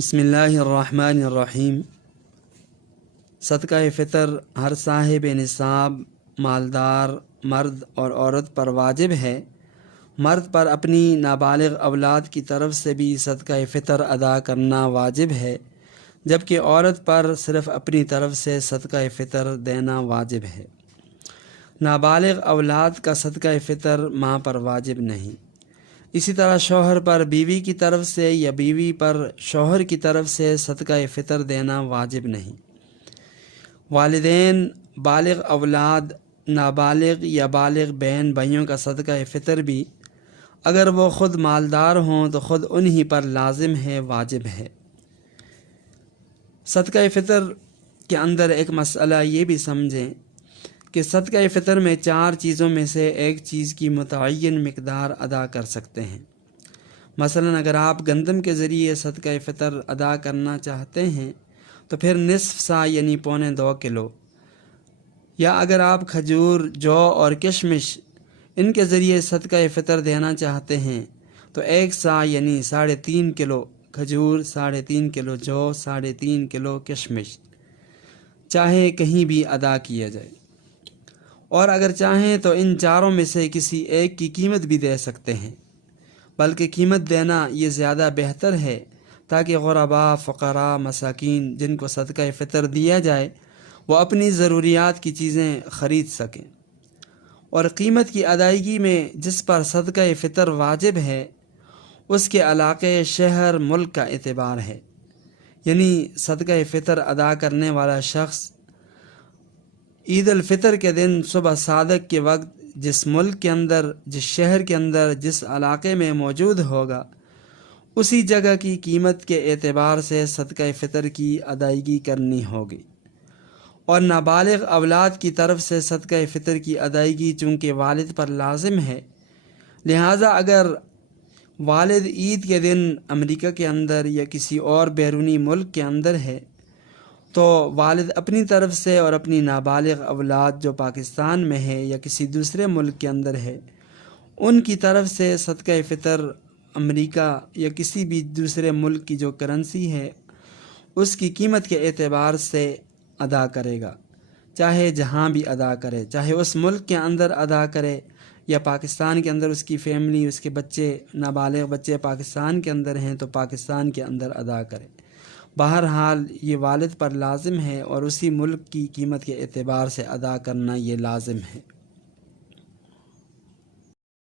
بسم اللہ الرحمن الرحیم۔ صدقہ فطر ہر صاحب نصاب مالدار مرد اور عورت پر واجب ہے۔ مرد پر اپنی نابالغ اولاد کی طرف سے بھی صدقہ فطر ادا کرنا واجب ہے، جبکہ عورت پر صرف اپنی طرف سے صدقہ فطر دینا واجب ہے۔ نابالغ اولاد کا صدقہ فطر ماں پر واجب نہیں۔ اسی طرح شوہر پر بیوی کی طرف سے یا بیوی پر شوہر کی طرف سے صدقہ فطر دینا واجب نہیں۔ والدین، بالغ اولاد، نابالغ یا بالغ بہن بھائیوں کا صدقہ فطر بھی اگر وہ خود مالدار ہوں تو خود انہی پر لازم ہے، واجب ہے۔ صدقہ فطر کے اندر ایک مسئلہ یہ بھی سمجھیں کہ صدقہ فطر میں 4 چیزوں میں سے ایک چیز کی متعین مقدار ادا کر سکتے ہیں۔ مثلا اگر آپ گندم کے ذریعے صدقہ فطر ادا کرنا چاہتے ہیں تو پھر نصف سا یعنی 2.25 کلو، یا اگر آپ کھجور، جو اور کشمش ان کے ذریعے صدقہ فطر دینا چاہتے ہیں تو 1 سا یعنی 3.5 کلو کھجور، 3.5 کلو جو، 3.5 کلو کشمش چاہے کہیں بھی ادا کیا جائے، اور اگر چاہیں تو ان چاروں میں سے کسی ایک کی قیمت بھی دے سکتے ہیں، بلکہ قیمت دینا یہ زیادہ بہتر ہے تاکہ غرباء، فقراء، مساکین جن کو صدقہ فطر دیا جائے وہ اپنی ضروریات کی چیزیں خرید سکیں۔ اور قیمت کی ادائیگی میں جس پر صدقہ فطر واجب ہے اس کے علاقے، شہر، ملک کا اعتبار ہے، یعنی صدقہ فطر ادا کرنے والا شخص عید الفطر کے دن صبح صادق کے وقت جس ملک کے اندر، جس شہر کے اندر، جس علاقے میں موجود ہوگا اسی جگہ کی قیمت کے اعتبار سے صدقہ فطر کی ادائیگی کرنی ہوگی۔ اور نابالغ اولاد کی طرف سے صدقہ فطر کی ادائیگی چونکہ والد پر لازم ہے، لہٰذا اگر والد عید کے دن امریکہ کے اندر یا کسی اور بیرونی ملک کے اندر ہے تو والد اپنی طرف سے اور اپنی نابالغ اولاد جو پاکستان میں ہے یا کسی دوسرے ملک کے اندر ہے ان کی طرف سے صدقہ فطر امریکہ یا کسی بھی دوسرے ملک کی جو کرنسی ہے اس کی قیمت کے اعتبار سے ادا کرے گا، چاہے جہاں بھی ادا کرے، چاہے اس ملک کے اندر ادا کرے یا پاکستان کے اندر اس کی فیملی، اس کے بچے، نابالغ بچے پاکستان کے اندر ہیں تو پاکستان کے اندر ادا کرے۔ بہرحال یہ والد پر لازم ہے اور اسی ملک کی قیمت کے اعتبار سے ادا کرنا یہ لازم ہے۔